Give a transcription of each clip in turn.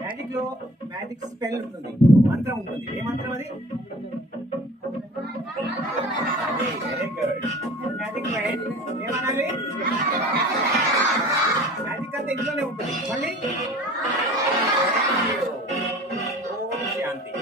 Magic లో magic spell ఉంటుంది, మంత్రం ఉంటుంది. ఏ మంత్రం అది? మ్యాజిక్ మైండ్ ఏమనాలి? మ్యాజిక్ అంతా ఇంట్లోనే ఉంటుంది. మళ్ళీ ఓం శాంతి.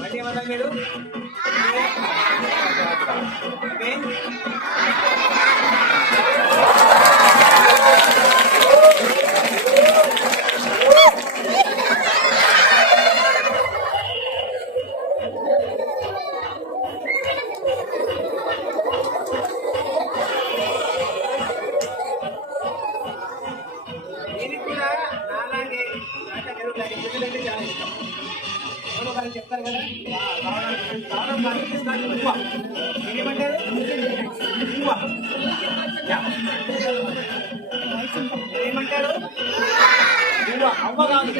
మళ్ళీ ఏమన్నా మీరు చెప్తారు కదా, ఏమంటారు? ఏమంటారు? అవ్వ కాదు,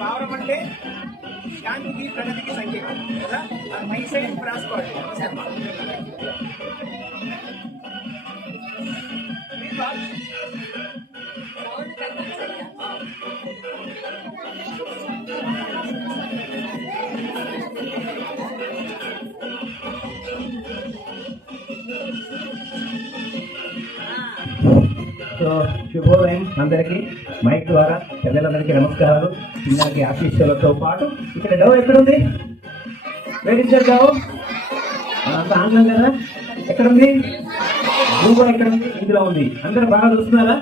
పావరం అంటే శాంతికి ప్రగతికి సంకేతం కదా. మై సైడ్ రాసుకోవాలి. సో శుభోదయం అందరికీ. మైక్ ద్వారా పెద్దలందరికీ నమస్కారాలు. పిల్లలకి ఆశీస్సులతో పాటు ఇక్కడ డవ్ ఎక్కడుంది? వేడించారు డవ్ అంత ఆంగ్లం కదా. ఎక్కడుంది? భూగో ఎక్కడుంది? ఇందులో ఉంది. అందరూ బాగా చూస్తున్నారా?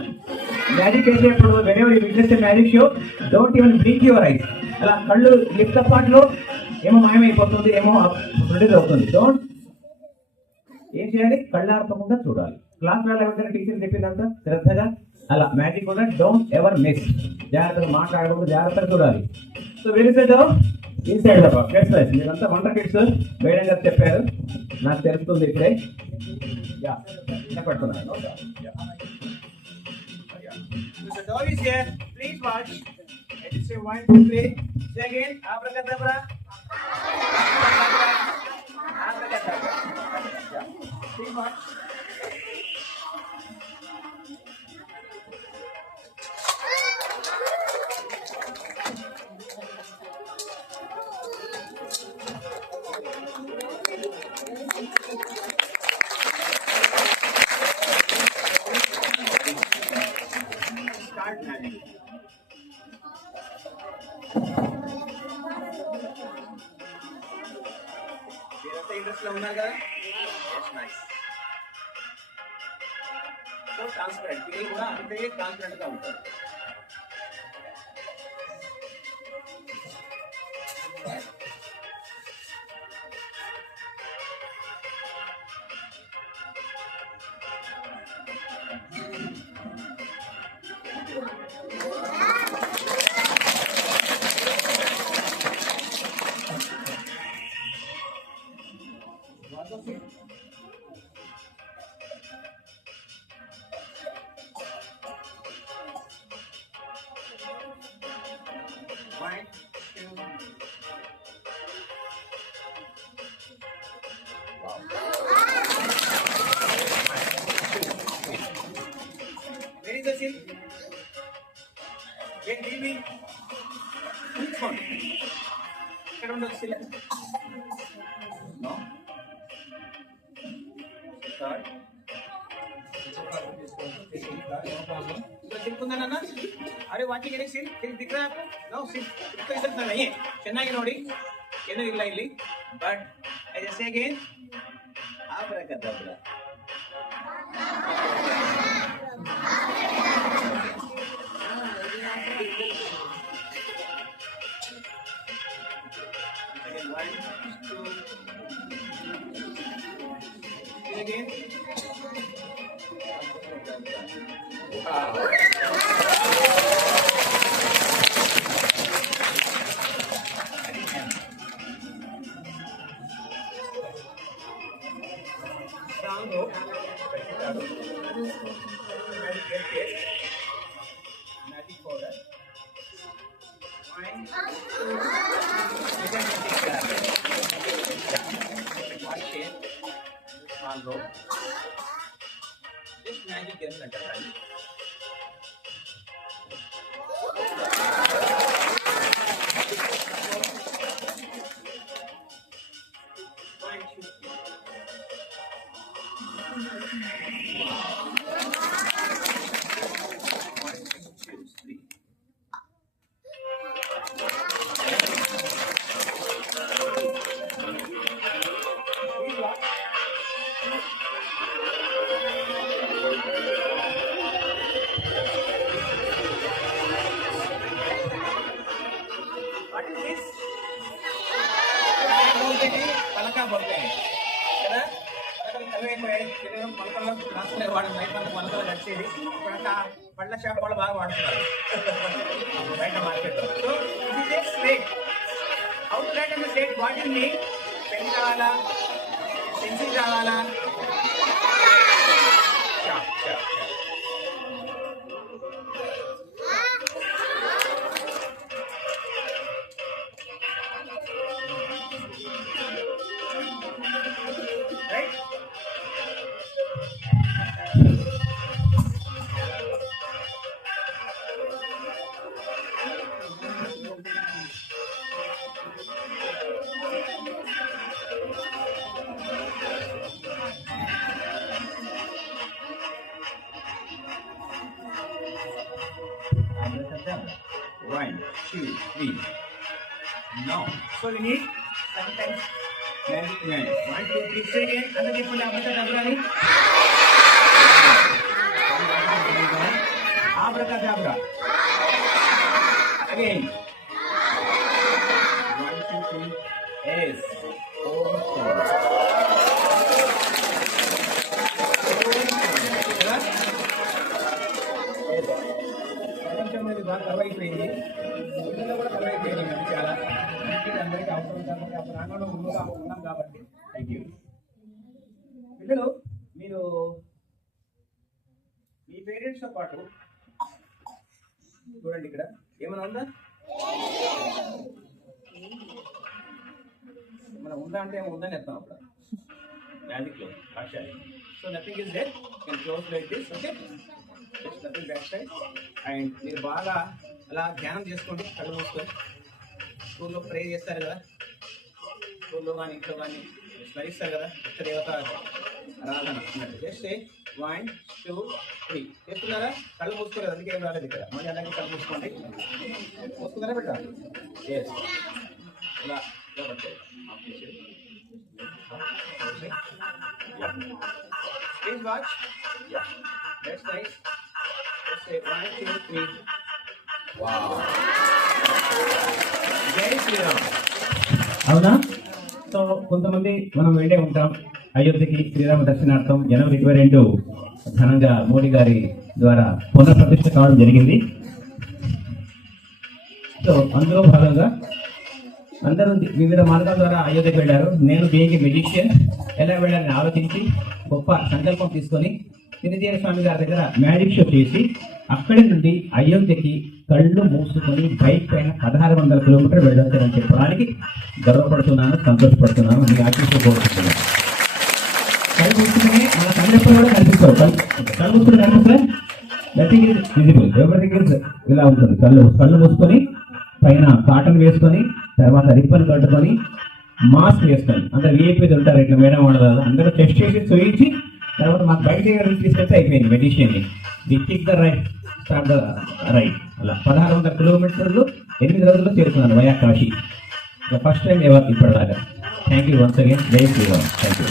మ్యాజిక్ చేసేప్పుడు whenever you witness a magic show, don't even blink your eyes. అలా కళ్ళు లిఫ్ట్ పార్ట్లో ఏమో మాయమైపోతుంది, ఏమో ప్రొడ్యూస్ అవుతుంది. డోంట్ ఏం చేయాలి? కళ్ళార్పకుండా చూడాలి. క్లాస్ లో ఎవరికైనా టీచర్ చెప్పిందంతా శ్రద్ధగా అలా మ్యాజిక్ కూడా డోంట్ ఎవర్ మిస్. జాగ్రత్తగా మాట్లాడకూడదు, జాగ్రత్తగా చూడాలి. So very set inside the box. Gets right. మీరంతా వండర్ కిడ్స్. మేడం గారు చెప్పారు, నాకు తెలుస్తుంది ఇప్పుడే. చెప్పట్టున్నాను. The doll is here. Please watch. It is a 1, 2, 3. Say again. Abracadabra. Abracadabra. Yeah. Please watch. Start planning. మీరంతా ఇంట్రెస్ట్ లో ఉన్నారు కదా? నైస్. సో ట్రాన్స్పరెంట్, మీరు కూడా అంతే ట్రాన్స్పరెంట్ గా ఉంటారు. One, two. Wow. Where is the seal? Can give me which one? Can I see it? No. Sorry. सिल्कुंदना अरे वाटी के सिल सिल दिख रहा है आपको? नो सिल तो इधर नहीं है, ಚೆನ್ನಾಗಿ ನೋಡಿ, ಏನೂ ಇಲ್ಲ ಇಲ್ಲಿ. But I just say again, abracadabra. Again, 1, 2. Again. Wow. Down low. Magic powder. 1, 2. One shade. Small row. Just magic gets like that. पलका बोलते हैं కదా, మొలకల్లో రాసుకునే వాడు బయట మొలకలు నడిచేది. ఇప్పుడంతా పళ్ళ షాప్ వాళ్ళు బాగా వాడుతున్నారు బయట మార్కెట్లో. సో ఇది is slate. How to right on the slate? What you need? Pen కావాలా, పెన్సిల్ కావాలా? Right? One, two, three. No. So we need sometimes magic man. 1, 2, 3. Say again. Another people abracadabra. Abracadabra. Again. 1, 2, 3. S. O. బాగా కరువైపోయింది, ఇళ్ళలో కూడా కరువైపోయింది మరి చాలా. అందరికీ అవసరం కాబట్టి ఆ ప్రాంగణంలో ఉన్నాం కాబట్టి థ్యాంక్ యూ. పిల్లలు మీరు మీ పేరెంట్స్తో పాటు చూడండి, ఇక్కడ ఏమైనా ఉందా? మనం ఉందా అంటే ఉందని చెప్తాం అప్పుడు మ్యాజిక్ లో సాక్షాత్. So nothing is there, can close like this. Okay, just nothing back side. And మీరు బాగా అలా ధ్యానం చేసుకోండి కళ్ళు మూసుకొని. స్కూల్లో ప్రే చేస్తారు కదా, స్కూల్లో కానీ ఇంట్లో కానీ స్మరిస్తారు కదా ఇష్టదేవత ఆరాధన అన్నట్టు. జస్ట్ 1 2 3 చేస్తున్నారా? కళ్ళు మూసుకోలేదు, అందుకే ఏం రాలేదు ఇక్కడ. మళ్ళీ అలాగే కళ్ళు మూసుకోండి. మూసుకున్నారా బిడ్డ? ఎస్, ఇలా please watch. Yeah, that's nice. Let's say 1 2 3. Wow, జై శ్రీరామ్. అవునా? సో కొంతమంది మనం వెళ్ళే ఉంటాం అయోధ్యకి శ్రీరామ దర్శనార్థం. జనవరి 22 ఘనంగా మోడీ గారి ద్వారా పునఃప్రతిష్ఠ కావడం జరిగింది. సో అందులో భాగంగా అందరూ వివిధ మార్గాల ద్వారా అయోధ్యకి వెళ్ళారు. నేను బీయింగ్ మెజిషియన్ ఎలా వెళ్ళాలని ఆలోచించి గొప్ప సంకల్పం తీసుకొని తిరుజీర స్వామి గారి దగ్గర మ్యాజిక్ షో చేసి అక్కడి నుండి అయోధ్యకి కళ్ళు మూసుకొని బైక్ పైన 1600 కిలోమీటర్లు వెళ్ళొచ్చారని చెప్పడానికి గర్వపడుతున్నాను, సంతోషపడుతున్నాను. మీ ఆశీస్సు కోరుకుంటున్నాను. కళ్ళు మూసుకునే మన సందర్భంలో కూడా కనిపిస్తావు. కళ్ళు మూసుకుని కనిపిస్తే nothing is visible, everything is ఇలా ఉంటుంది. కళ్ళు మూసుకొని పైన కాటన్ వేసుకొని తర్వాత రిబ్బన్ కట్టుకొని మాస్క్ వేసుకొని అందరు విఐపీలు ఉంటారు ఇట్లా మేడం వాళ్ళు అందరూ టెస్ట్ చేసి చూయించి తర్వాత మాకు బయట దగ్గర తీసుకొచ్చి అయిపోయింది మెడిషియన్ని. The kick the right, start the right. అలా 1600 కిలోమీటర్లు 8 రోజుల్లో చేరుకున్నాను వయా కాశీ. ఫస్ట్ టైం ఎవరు ఇప్పటిదాకా. Thank you once again. Jai Shriram. Thank you.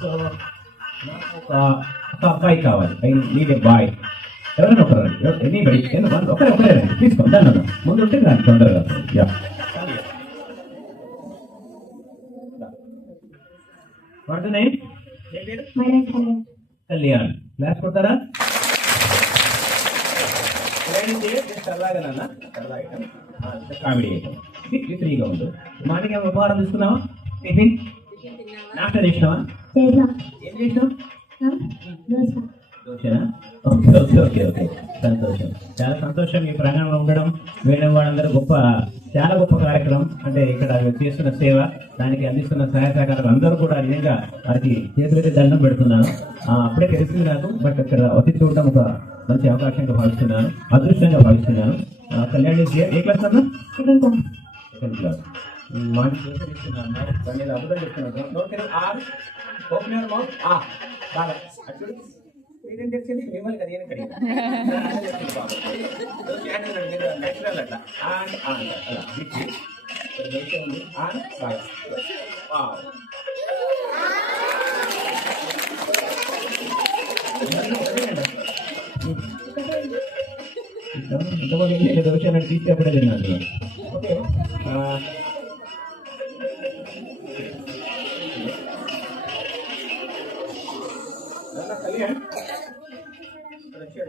So నాకు ఒక అబ్బాయి కావాలి. I need a boy. ఎవరైనా ఒకరు ఎనీబడి ఒకరే తీసుకోండి. దాన్ని ముందు ఉంటే దాన్ని తొందరగా. Yeah, what name? Kalyan. Class కొడతారా? సరదాగా కామెడీ ఫ్రీగా ఉండు. మార్నింగ్ ఏమైనా ఉపహారం తీసుకున్నావా? టిఫిన్ నాస్టా చేసినావా? ఏం చేసినావు? దోశనా? ఓకే ఓకే ఓకే ఓకే, సంతోషం. చాలా సంతోషం ఈ ప్రాంగణంలో ఉండడం. వేరే వాళ్ళందరూ చాలా గొప్ప కార్యక్రమం. అంటే ఇక్కడ చేస్తున్న సేవ, దానికి అందిస్తున్న సహాయ సహకారాలు అందరూ కూడా నిజంగా వారికి చేతులైతే దండం పెడుతున్నాను. అప్పుడే తెలిసింది నాకు, బట్ ఇక్కడ వచ్చి చూడడం ఒక మంచి అవకాశంగా భావిస్తున్నాను, అదృష్టంగా భావిస్తున్నాను. కళ్యాణ్ ఏ క్లాస్ అన్నా? Second class. మార్నింగ్ దోశ ఇస్తున్నాను, దాని మీద అబద్ధం చెప్తున్నాను. బాగా మీరేం తెలిసింది మిమ్మల్ని కదా నేను కడిగి నేచురల్ అట్లా అలా ఉంది. దోష తీసుకెప్పుడే తిన్నాను. ఓకే,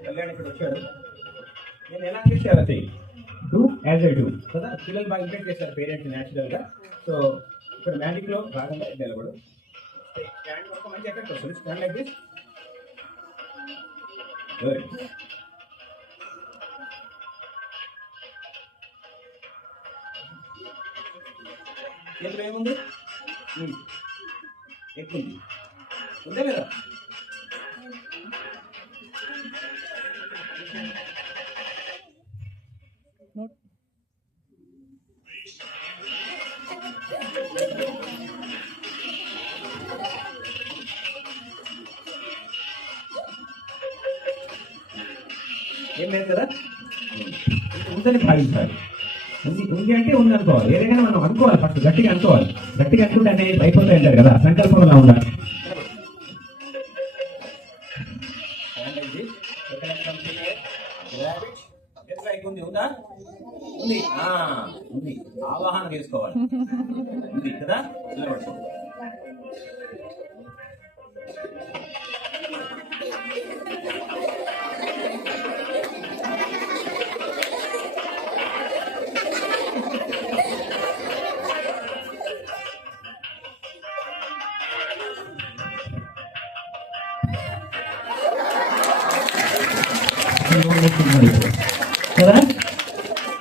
కళ్యాణ్ ఇక్కడ వచ్చాడు. నేను ఎలా చేశారు అది డూ యాజ్ ఐ డూ కదా. పిల్లలు బాగా ఇంప్రెస్ చేశారు పేరెంట్స్ న్యాచురల్గా. సో ఇక్కడ మ్యాజిక్లో భాగంగా నిలబడు. స్టాండ్ ఒక మంచి ఎఫెక్ట్ వస్తుంది. Stand like this. గుడ్. చేతిలో ఏముంది? ఎక్కుంది ఉందా లేదా? ఏం లేదు కదా, ఉందని భావించాలి. ఉంది అంటే ఉంది అనుకోవాలి. ఏదైనా మనం అనుకోవాలి, ఫస్ట్ గట్టిగా అనుకోవాలి. గట్టిగా అనుకుంటే అన్నీ అయిపోతాయి అంటారు కదా, సంకల్పంలో ఉండాలి. ఉందా? ఉంది, ఉంది. ఆవాహన చేసుకోవాలి. ఉంది కదా, నిలబడుకోండి. కదా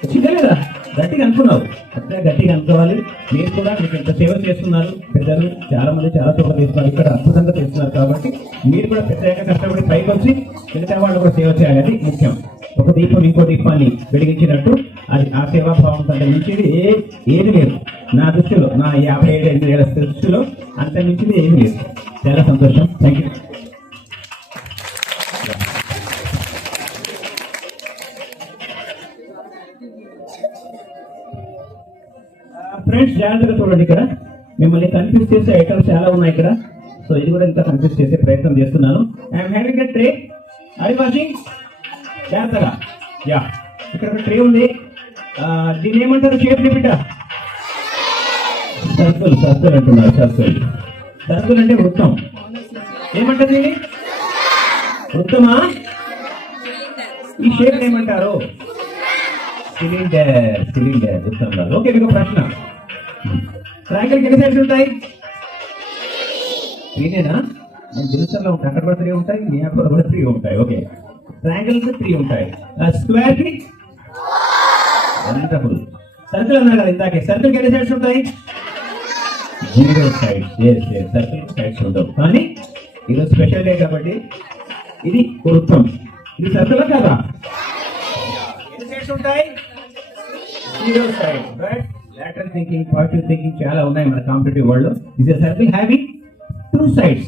వచ్చిందా లేదా? గట్టిగా అనుకున్నావు, అట్లా గట్టిగా అనుకోవాలి. మీరు కూడా మీకు ఇంత సేవ చేస్తున్నారు, పెద్దలు చాలా మంది చాలా సేవ చేస్తున్నారు, ఇక్కడ అద్భుతంగా చేస్తున్నారు. కాబట్టి మీరు కూడా పెద్దగా కష్టపడి పైకి వచ్చి మిగతా వాళ్ళు కూడా సేవ చేయాలి. అది ముఖ్యం. ఒక దీపం ఇంకో దీపాన్ని వెలిగించినట్టు అది ఆ సేవాభావం కంటే మించిది ఏది లేదు నా దృష్టిలో, నా 57 ఏళ్ళ దృష్టిలో అంత మించిది ఏమి లేదు. చాలా సంతోషం. Thank you. ఫ్రెండ్స్ జాగ్రత్తగా చూడండి, ఇక్కడ మిమ్మల్ని కన్ఫ్యూజ్ చేసే ఐటమ్స్ చాలా ఉన్నాయి ఇక్కడ. సో ఇది కూడా ఇంకా కన్ఫ్యూజ్ చేసే ప్రయత్నం చేస్తున్నాను. I'm having a tray. అది వాచింగ్ జాగ్రత్తగా. యా, ఇక్కడ ఒక ట్రే ఉంది. దీన్ని ఏమంటారు? షేప్ బిడ్డ సర్కిల్. సర్కిల్ అంటున్నారు. సర్కిల్. సర్కిల్ అంటే వృత్తం. ఏమంటారు దీన్ని? వృత్తమా? ఈ షేప్ ఏమంటారు? సిలిండర్. సిలిండర్ వృత్తం. ఓకే, మీకు ప్రశ్న. ట్రయాంగిల్కి ఎన్ని సైడ్స్ ఉంటాయి? 3నేనా? నేను దిల్సర్లో ఉంటాయి, అక్కడ కూడా 3 ఉంటాయి, మీ అక్కడ కూడా 3 ఉంటాయి. ఓకే, ట్రయాంగిల్కి 3 ఉంటాయి. స్క్వేర్ కి వండర్ఫుల్. సర్కిల్ అన్నారు కదా ఇందాకే, సర్కిల్కి ఎన్ని సైడ్స్ ఉంటాయి? 0 సైడ్స్. సర్కిల్ సైడ్స్ ఉండవు. కానీ ఈరోజు స్పెషల్ డే కాబట్టి ఇది వృత్తం. ఇది సర్కిల్ కదా? ఎన్ని సైడ్స్ ఉంటాయి? 0 side. But lateral thinking, positive thinking చాలా ఉన్నాయి మన కాంపిటేటివ్ వరల్డ్ లో. This is a circle having 2 sides.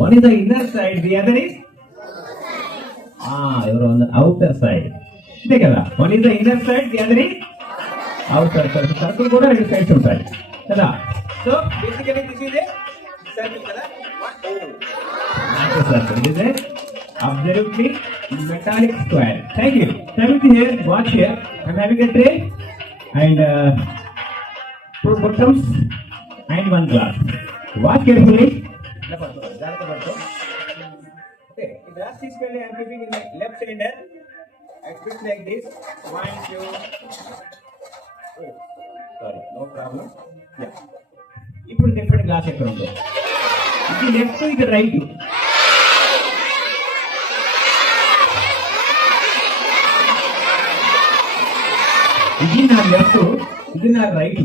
One is the inner side, the other is ఎవరు outer side. అంతే కదా? One is the inner side, the other is outer side. Circle కూడా 2 sides ఉంటాయి కదా? So basically this is a circle కదా? Not a circle. It is a absolutely metallic square. Thank you. Thank you. Here, watch here. I'm having a tray and 2 bottoms and 1 glass. Watch carefully. Okay, the glass is currently I'm keeping in my left cylinder. I put like this. 1, 2. Oh, sorry, no problem. Yeah. ఇప్పుడు different glass ఎక్కడ ఉందో, ఇది left, ఇది right. ఇది నా left, ఇది నా right.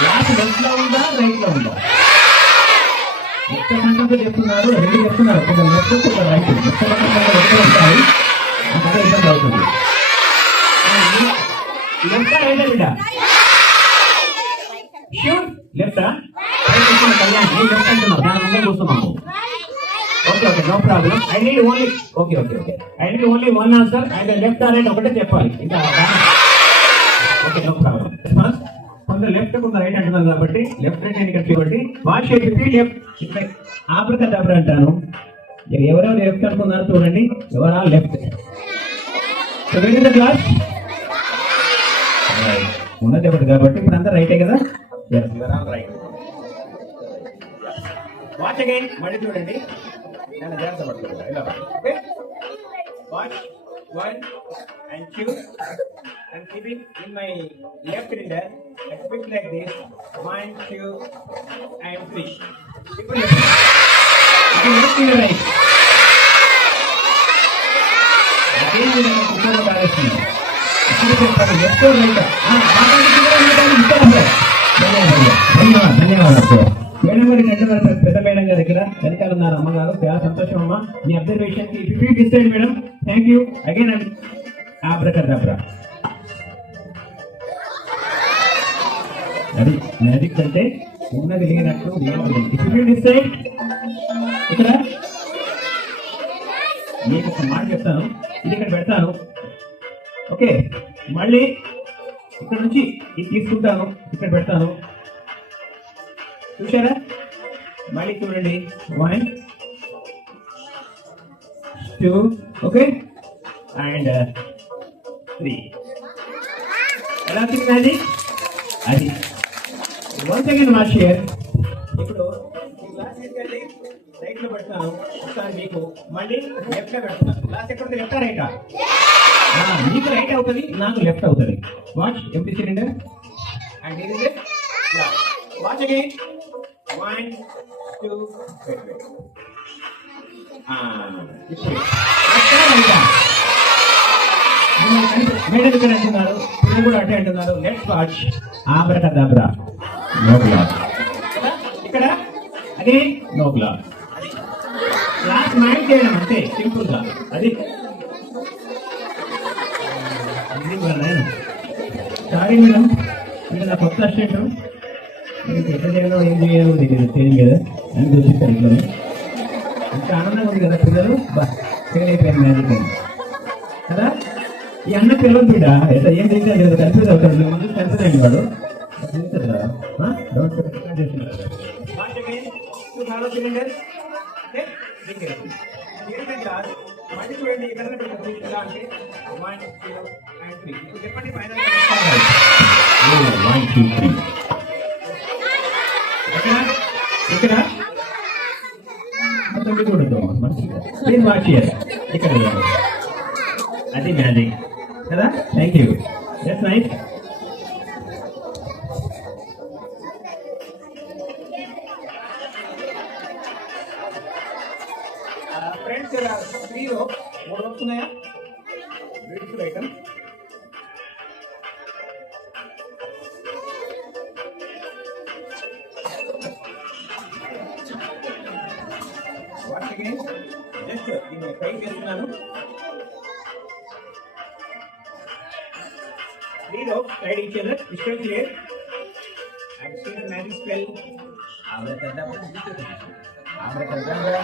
Glass left లో ఉందా, రైట్ లో ఉందా? ఒక్క సంఖ్యతో చెప్తున్నారు, 2 చెప్తున్నారు. ఒక లెఫ్ట్, ఒక రైట్. ఒక్క సంఖ్య వస్తాయి, అంతగా ఇబ్బంది అవుతుంది. లెఫ్ట్ రైట్ బిడ్డ? ష్యూర్ లెఫ్టా? కళ్యాణ్ లెఫ్ట్ అంటున్నావు, దాని ముందు చూస్తున్నాము. Okay okay, no problem. I need only okay okay okay I need only 1 answer. అయితే లెఫ్ట్ రైట్ ఒకటే చెప్పాలి. ఇంకా ఓకే, నో ప్రాబ్లం. కొంత లెఫ్ట్ కొంత రైట్ అంటున్నారు కాబట్టి లెఫ్ట్ రైట్ అని కాబట్టి వాష్ చేసి లెఫ్ట్ ఆబ్రకదాబ్రా అంటాను. ఎవరెవరు లెఫ్ట్ అనుకున్నారు చూడండి, ఎవరా left. So very the class ఉన్నది ఒకటి కాబట్టి ఇప్పుడు అంతా రైటే కదా? రైట్. వాచ్ అగైన్, మళ్ళీ చూడండి. నేను జాగ్రత్త పడుతుంది ఇలా. Okay, watch 1 and 2 and keeping in my left cylinder. I put like this. 1, 2 and 3. People left to the right. Again we have to put the direction. Left or right? ధన్యవాదాలు. Madam గారి పెద్ద madam గారి దగ్గర వెనకాల ఉన్నారు అమ్మగారు. చాలా సంతోషం అమ్మ మీ అబ్జర్వేషన్ కి. Decide madam, thank you again. ఆబ్రకదాబ్రా. అది మ్యాజిక్ అంటే ఉన్నది లేనట్టు డిసైడ్. ఇక్కడ మీకు ఒక మాట చెప్తాను, ఇది ఇక్కడ పెడతాను. ఓకే, మళ్ళీ ఇక్కడ నుంచి ఇది తీసుకుంటాను, ఇక్కడ పెడతాను. చూసారా? మళ్ళీ చూడండి. 1, 2 ఓకే అండ్ 3. ఎలా తిరిగి అది వన్స్ అగైన్ వాచ్ హియర్. ఇప్పుడు ఈ గ్లాస్ తీసుకెళ్ళి రైట్ లో పెడతాను. ఒకసారి మీకు మళ్ళీ లెఫ్ట్ లో పెడతాను. గ్లాస్ ఎక్కడ లెఫ్ట్ రైటా? మీకు రైట్ అవుతుంది, నాకు లెఫ్ట్ అవుతుంది. వాచ్ ఎంటీ సిలిండర్ అండ్ ఇది వాచ్ అగైన్. 1, 2, wait. ఇప్పుడు మేడం ఇక్కడ అంటున్నారు, పిల్లలు కూడా అటే అంటున్నారు. Next watch abracadabra. No glass. ఇక్కడ అదే నో గ్లాస్. క్లాస్ మైండ్ చేయడం అంతే, సింపుల్ గా. అది సారీ మేడం, మీరు నా కొత్త అసిస్టెంట్, మీకు ఎట్లా చేయాలో ఏం చేయాలో తెలియదు, తెలియదు కదా అని చూపిస్తారు. ఇట్లనే ఇంకా ఆనందంగా ఉంది కదా పిల్లలు. ఫెయిల్ అయిపోయింది మ్యాజిక్ అని కదా. ఈ అన్న పిల్లలు బిడ్డ ఎట్లా ఏం తెలియదు కదా, కన్ఫ్యూజ్ అవుతాడు. ముందు కన్ఫ్యూజ్ అయింది వాడు. మళ్ళీ చూడండి ఎక్కడ ఇలా అంటే 1, 2 and 3. ఇప్పుడు చెప్పండి ఫైనల్. 1, 2, 3. ఇక్కడ మొత్తం చూడదు మంచిగా. Please watch here. ఇక్కడ అది మ్యాజిక్ కదా. Thank you. That's nice. Friends 3లో 3 వస్తున్నాయా? Beautiful item. What again just దీన్ని ట్రై చేస్తున్నాను. 3లో tried each other crystal clear and see the magic spell. Abracadabra.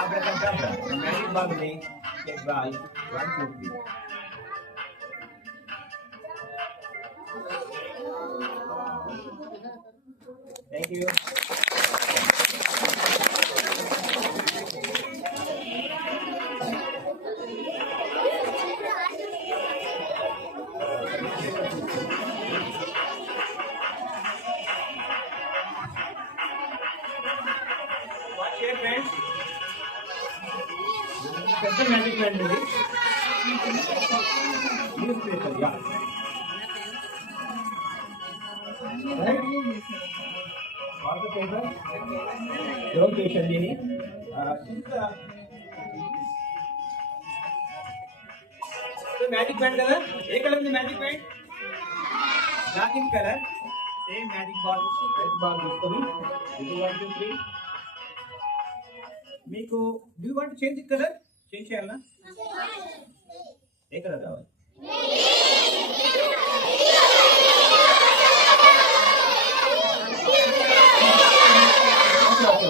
Abracadabra. Magic ball में एक ball 1, 2, 3. Thank you. Watch your friends. పెద్ద magic land ఇది. Newspaper yeah right. What the paper don't చేషన్ దీని magic band కదా. ఏ colour ఉంది magic band? Black in colour. Same magic ball red ball తీసుకొని 2, 1, 2, 3. మీకు do you want to change the colour? Change చేయాలనా? ఏ కలర్ కావాలి?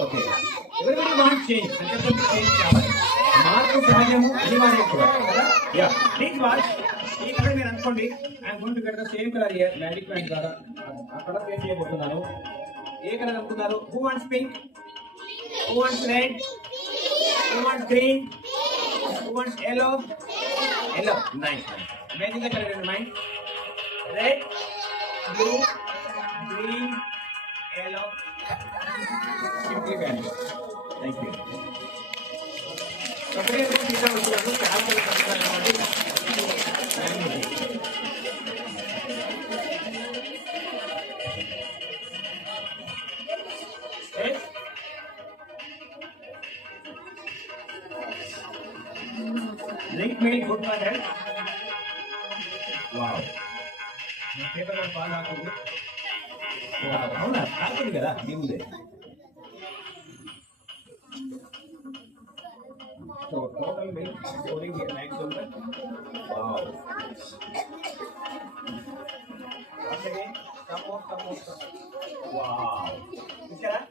ఓకే. ఎవరిబడి వాంట్ చేంజ్ అంటే చేంజ్ కావాలి. మార్పు సహజము, అనివార్యం కూడా కదా. Yeah please watch. ఈ కలర్ మీరు అనుకోండి. I'm going to get the same colour here. Magic band ద్వారా అక్కడ చేంజ్ చేయబోతున్నాను. ఏ కలర్ అనుకున్నారు? Who wants pink? Who wants red? Who wants green? Who wants yellow? Yellow. Nice. Imagine the color in your mind. Red, blue, green, yellow. Simply value. Thank you. So, today we will see yes. Drink milk good for health. Wow. My paper on fall hakundi. Wow. Avuna hakundi kada nimude. So total milk storing here 9 children. Wow. Once again, some more. Wow. Bichara.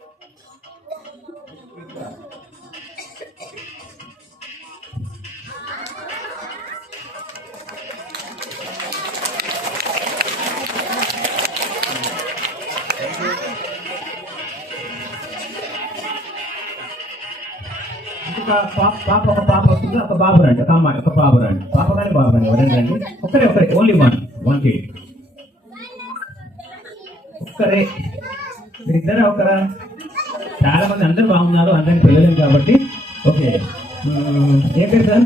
ఒక పాప వస్తుంది, ఒక బాబు రండి, ఒక అమ్మాయి, ఒక బాబు రండి. పాప కానీ బాబు కానీ ఎవరైనా రండి. ఒక్కరే ఓన్లీ వన్ కిడ్. ఒక్కరే మీరిద్దరే ఒకరా? చాలా మంది అందరూ బాగున్నారు, అందరిని పిల్లలు కాబట్టి. ఓకే ఏ పేరు సార్?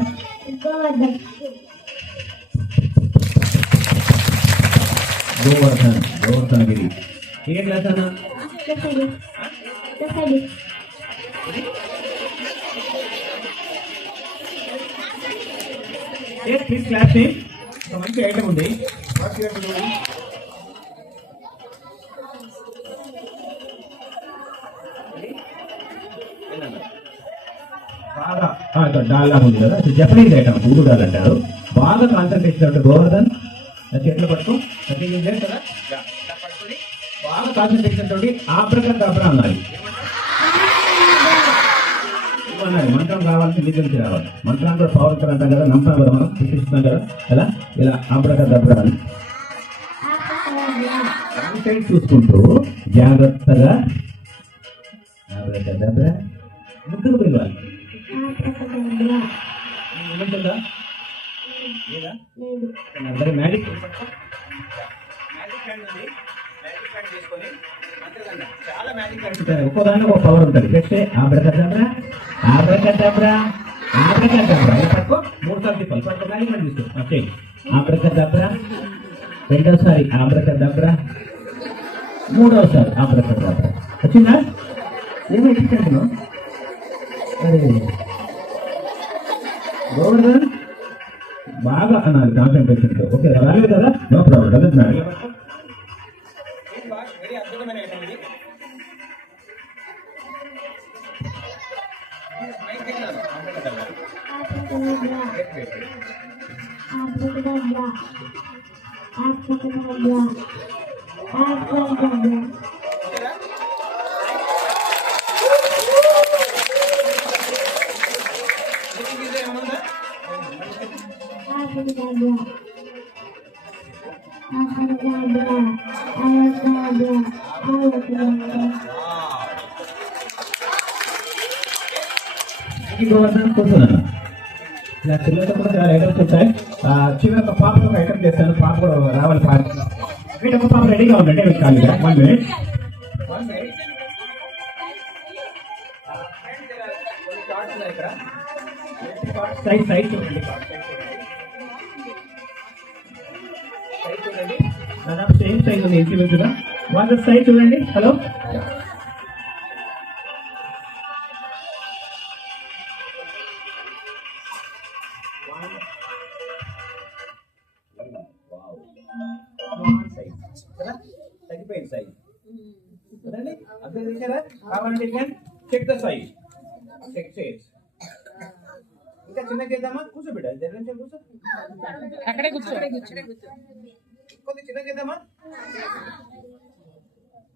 గోవర్ధన్ గిరి. ఏ క్లాస్ అన్న? ప్లీజ్ క్లాస్ ఒక మంచి ఐటమ్ ఉంది. బాగా డాల్ లాగా ఉంది కదా, జపనీస్ ఐటమ్ ఊరు డాల్ అంటారు. బాగా కాన్సన్ట్రేషన్ గోవర్ధన్ చేతిలో పట్టుకో కదా, బాగా కాన్సన్ట్రేషన్ తోటి ఆబ్రకదబ్రా అన్నారు. మంత్రం కావాలంటే నీ నుంచి రావాలి. మంత్రాన్ని కూడా పవర్ అంటాం కదా, నమ్ముతాం కదా, మనం చూపిస్తున్నాం కదా, అలా ఇలా ఆబ్రకదబ్రా అని సైడ్ చూసుకుంటూ జాగ్రత్తగా ఆబ్రకదబ్రా ముందుకు వెళ్ళాలి. ఏమంటుందా లేదా అందరూ మ్యాజిక్ చేసుకొని చాలా మ్యాజిక్ అంటారు. ఒక్కో దాంట్లో ఒక పవర్ ఉంటుంది. చేస్తే ఆబ్రకదబ్రా ఆబ్రకదబ్రా ఆబ్రకదబ్రా పట్టుకో 3 సార్లు తిప్పాలి. పట్టుకో మ్యాజిక్ మ్యాన్ తీసుకో. ఓకే ఆబ్రకదబ్రా, రెండోసారి ఆబ్రకదబ్రా, మూడోసారి ఆబ్రకదబ్రా. వచ్చిందా? ఏమో ఎక్కించాను. అరే గోవర్ధన్ బాగా అన్నారు కాన్సన్ట్రేషన్ తో. ఓకే రాలేదు కదా, no problem. Doesn't matter. Govardhan కూర్చున్నాను. ఇలా పిల్లలతో కూడా చాలా ఐటమ్స్ ఉంటాయి. చిన్న ఒక పాప ఒక ఐటమ్ చేస్తాను. పాప కూడా రావాలి. పార్టీ వీటి ఒక పాప రెడీగా ఉందంటే మీకు కాదు. 1 minute. సైజ్ సైజ్ చూడండి. దాదాపు సేమ్ సైజ్ ఉంది ఇంచుమించుగా. వాళ్ళ సైజ్ చూడండి. హలో తగ్గిపోయింది సైజ్ కదండి. అర్థం చేశారా? కావాలంటే చెక్ ద సైజ్, చెక్ చేయొచ్చు. ఇంకా చిన్న చేద్దామా? కూర్చోబెట్ట కూర్చో, అక్కడే కూర్చో. కొద్దిగా చిన్న చేద్దామా?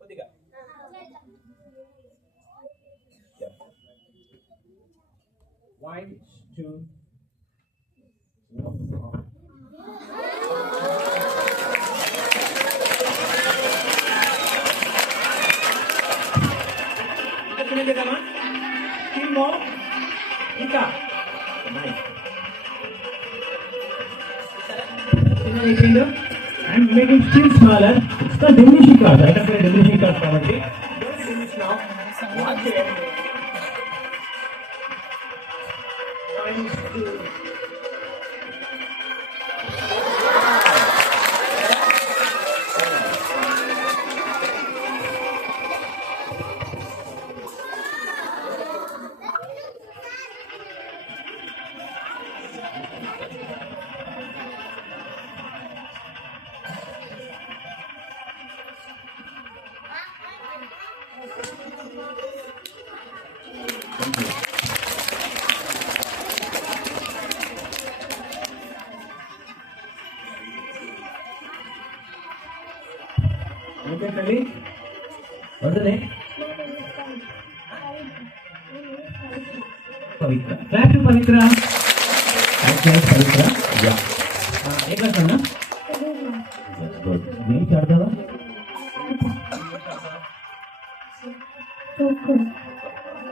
కొద్దిగా 1 2 చేద్దామా? ఇంకా I'm making still smaller. It's the diminishing class. I can say diminishing class probably. Don't diminish now. Watch it. 1 2 ఏంటండి వద్దునే పవిత్ర క్లాస్ పవిత్ర పవిత్ర ఏ క్లాస్ అన్నా? నేను ఆడతావా?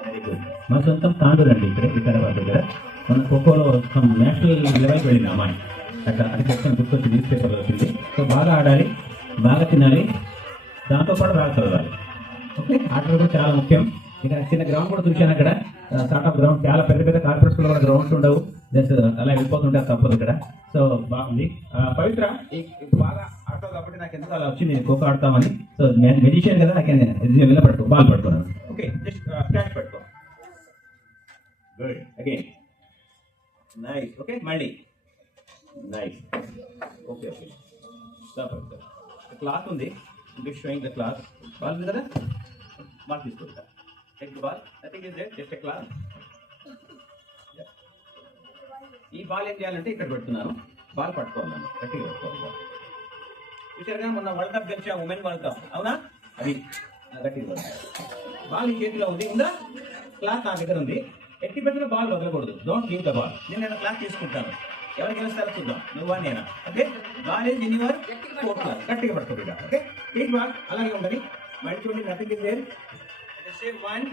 Very good. మా సొంతం తాండూరండి, ఇక్కడే వికారాబాద్ దగ్గర. మన ఖోఖోలో నేషనల్ లెవెల్కి వెళ్ళింది అమ్మాయి. అక్కడ అది చెప్తాను, గుర్తొచ్చి న్యూస్ పేపర్లో వచ్చింది. సో బాగా ఆడాలి, బాగా తినాలి, దాంతో పాటు బాగా చదవాలి. ఓకే ఆటలు కూడా చాలా ముఖ్యం. ఇక్కడ చిన్న గ్రౌండ్ కూడా చూశాను. అక్కడ స్టార్ట్ ఆఫ్ గ్రౌండ్ చాలా పెద్ద పెద్ద కార్పొరేట్స్ కూడా గ్రౌండ్స్ ఉండవు, జస్ట్ అలా వెళ్ళిపోతుంటారు తప్పదు ఇక్కడ. సో బాగుంది. పవిత్ర బాగా ఆడతావు కాబట్టి నాకు ఎందుకు అలా వచ్చింది, ఖోఖో ఆడతామని. సో నేను మెజిషియన్ కదా, నాకు పట్టుకో, బాల్ పట్టుకున్నాను. ఓకే, జస్ట్ క్యాచ్ పట్టుకో. Good, again nice. ఓకే, మళ్ళీ నైస్. ఓకే ఓకే, క్లాత్ ఉంది, షోయింగ్ ద క్లాత్. బాల్ ఉంది కదా, బాల్ తీసుకుంటా. Take the ball, nothing is there, just a cloth. ఈ బాల్ ఏం చేయాలంటే ఇక్కడ పెడుతున్నాను, బాల్ పట్టుకోవాలి, గట్టిగా పట్టుకోవాలి. చూసారుగా మొన్న వరల్డ్ కప్ గెలిచాం, ఉమెన్ వరల్డ్ కప్, అవునా? అది గట్టిగా బాల్ ఈ చేతిలో ఉంది, ఉందా? క్లాత్ నా దగ్గర ఉంది. ఎట్టి పెట్టిన బాల్ వదలకూడదు, డోంట్ గివ్ ద బాల్. నేను క్లాత్ తీసుకుంటాను, ఎవరు గెలుస్తారో చూద్దాం, నువ్వా నేనా? Okay, ball is in your court, గట్టిగా పట్టుకోబిడ్డ. ఓకే, టేక్ బాల్, అలాగే ఉంటుంది. మళ్ళీ చూడండి, నథింగ్ ఇస్ దేర్. సేమ్ 1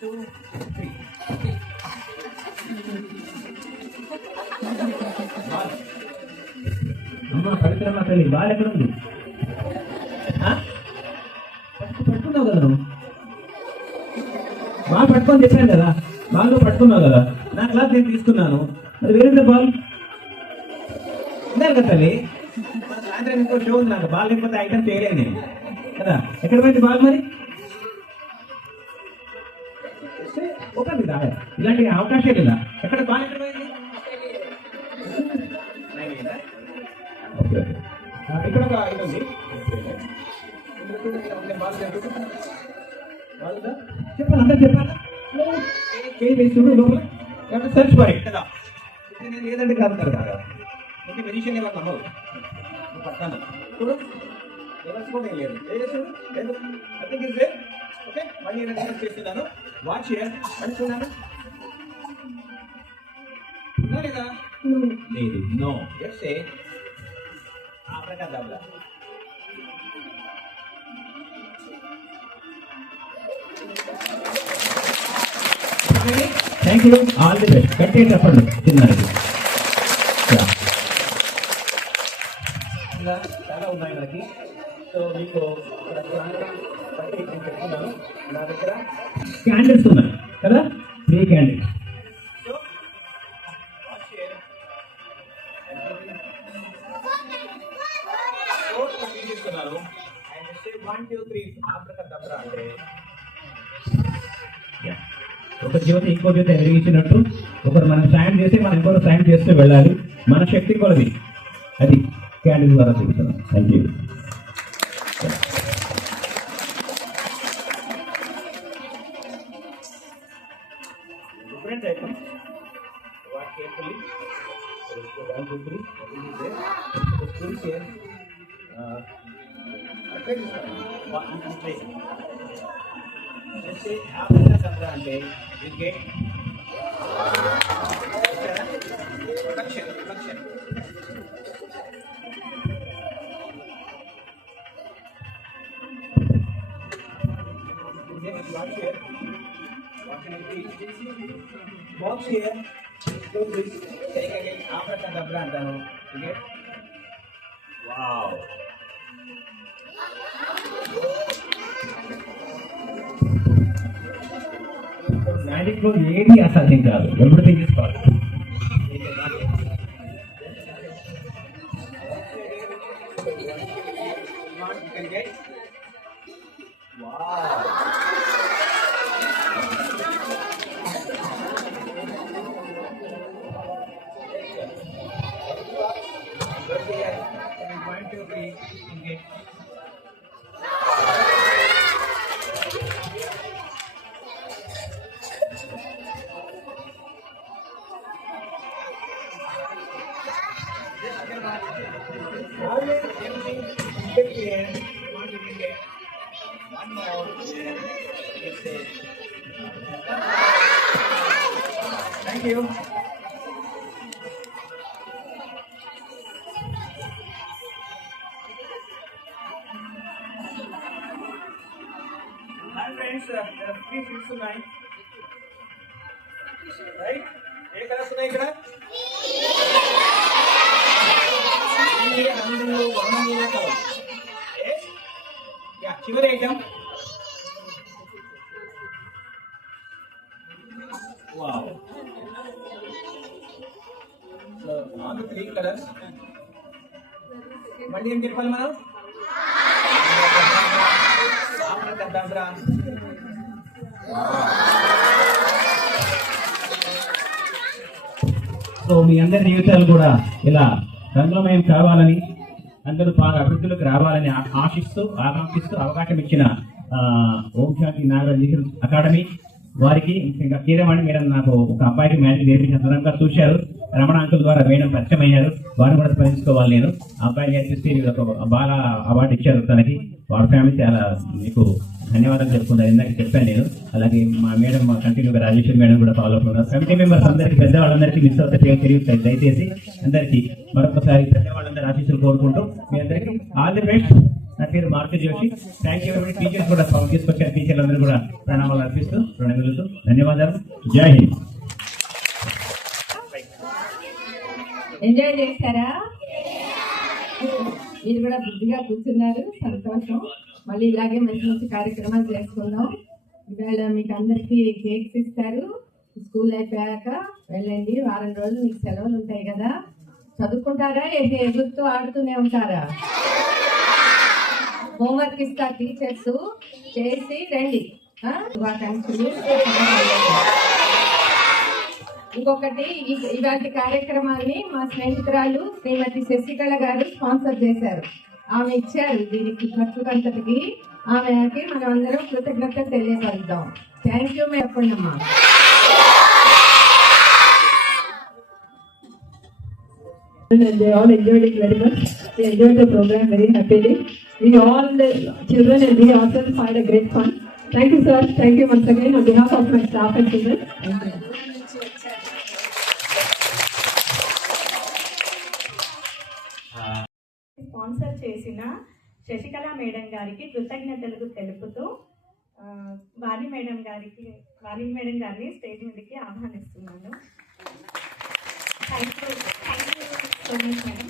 2 3. అమ్మా పవిత్రమ్మ తల్లి, బాల్ ఎక్కడ ఉంది? పట్టుకున్నావు కదా నువ్వు, బాల్ పట్టుకొని చెప్పాను కదా, బాల్ నువ్వు పట్టుకున్నావు కదా, నా క్లాస్ నేను తీసుకున్నాను. మరి వేరే బాల్ ఉన్నారు కదా తల్లి, మన సాయంత్రం ఇంకో షో ఉంది, నాకు బాల్ లేకపోతే ఐటమ్ చేయలేను నేను కదా. ఎక్కడ పోయింది బాల్ మరి? ఓపెన్ కదా, ఇలాంటి అవకాశం లేదా? ఎక్కడ బాల్ ఎక్కడ పోయింది? ఇక్కడ ఒక ఇది ఉంది, చెప్పాలి, అందరు చెప్పాలి. చూడు లోపల సర్చ్ ఫర్ ఇట్ కదా, నేను ఏదంటే కాదు కదా, ఓకే. మెజిషియన్ ఎవరు నమ్మవు, పట్టాను చూడు, ఎవరు కూడా ఏం లేదు, చూడు లేదు. I think is there. Okay, మళ్ళీ నేను చేస్తున్నాను, వాచ్ హియర్. మళ్ళీ చూడండి, ఉందా లేదా? లేదు, no. Just say abracadabra. Thank you, all the best. గట్టిగా చెప్పండి చిన్నది. ఇలా చాలా ఉన్నాయి మనకి. సో మీకు నా దగ్గర క్యాండిల్స్ ఉన్నాయి కదా, 3 క్యాండిల్స్. తీసుకున్నాను. 1 2 3 ఆబ్రాకడాబ్రా అంటే ఒక జ్యోతి ఇంకో జ్యోతి వెలిగించినట్టు, ఒకరు మనం సాయం చేసి మనం ఇంకొకరు సాయం చేస్తూ వెళ్ళాలి, మన శక్తి కొలది. అది క్యాండిల్ ద్వారా చూపుతున్నాం. Thank you. Different items, watch carefully. 1 2 3 full share. అంటే బాక్స్ హియర్, ఆబ్రాకడాబ్రా అంటాను. వావ్, మ్యాజిక్ లో ఏది అసాధ్యం కాదు, everything is possible. Thank you. Hi friends, there are 3 sheets tonight. Right? A colours ఉన్నాయి ఇక్కడ? చివరి item Wow. So all the three colors. మళ్ళీ ఏం చెప్పాలి మనం? ఆబ్రకదబ్రా. సో మీ అందరి జీవితాలు కూడా ఇలా రంగులమయం కావాలని, అందరూ బాగా అభివృద్ధిలోకి రావాలని ఆశిస్తూ ఆకాంక్షిస్తూ అవకాశం ఇచ్చిన ఓం శాంతి నాగరాజు అకాడమీ వారికి, ముఖ్యంగా కీరవాణి మేడం నాకు ఒక అబ్బాయికి మ్యాజిక్ నేర్పించిన సందర్భంగా చూశారు. రమణ అంకుల్ ద్వారా మేడం పరిచయం అయ్యారు. వారిని కూడా స్మరించుకోవాలి. నేను అబ్బాయి నేర్పిస్తే ఒక బాల అవార్డు ఇచ్చారు తనకి. వాళ్ళ ఫ్యామిలీ చాలా మీకు ధన్యవాదాలు చెప్పుకున్నారు. ఇందాక చెప్పాను నేను. అలాగే మా మేడం కంటిన్యూగా రాజేశ్వరి మేడం కూడా ఫాలో అవుతున్నారు. కమిటీ మెంబర్స్ అందరికీ, పెద్దవాళ్ళందరికీ మిస్ అవుతే తెలియదు. దయచేసి అందరికీ మరొకసారి పెద్దవాళ్ళందరూ ఆశీస్సులు కోరుకుంటూ మీ అందరికీ ఆల్ ది బెస్ట్. నా పేరు mark Joshi. Thank you very much. Teachers కూడా తీసుకొచ్చారు. టీచర్లందరూ కూడా ప్రణామాలు అర్పిస్తూ రుణమిలుతూ ధన్యవాదాలు. జై హింద్. ఎంజాయ్ చేస్తారా? మీరు కూడా బుద్ధిగా కూర్చున్నారు. సంతోషం. మళ్ళీ ఇలాగే మంచి మంచి కార్యక్రమాలు చేసుకుందాం. ఇవాళ మీకు అందరికీ కేక్స్ ఇస్తారు. స్కూల్ అయిపోయాక వెళ్ళండి. వారం రోజులు మీకు సెలవులు ఉంటాయి కదా. చదువుకుంటారా? ఎగురుతూ ఆడుతూనే ఉంటారా? హోంవర్క్ ఇస్తా టీచర్స్, చేసి రండి. శుభాకాంక్షలు. ఇంకొకటి, ఇలాంటి కార్యక్రమాన్ని మా స్నేహితురాలు శ్రీమతి శశికళ గారు స్పాన్సర్ చేశారు. ఆమె ఇచ్చారు దీనికి ఖర్చుకంతటికి. ఆమెకి మనం అందరం కృతజ్ఞత తెలియపరుద్దాం. Thank you. చెప్పండి అమ్మా. And they all enjoyed it very much. They enjoyed the program very happily. We all, the children and we ourselves had a great fun. Thank you, sir. Thank you once again on behalf of my staff and children. Thank you. Sponsor చేసిన Sasikala madam గారికి కృతజ్ఞతలు తెలుపుతూ వాణి madam గారిని stage మీదకి ఆహ్వానిస్తున్నాను. Thank you so much madam.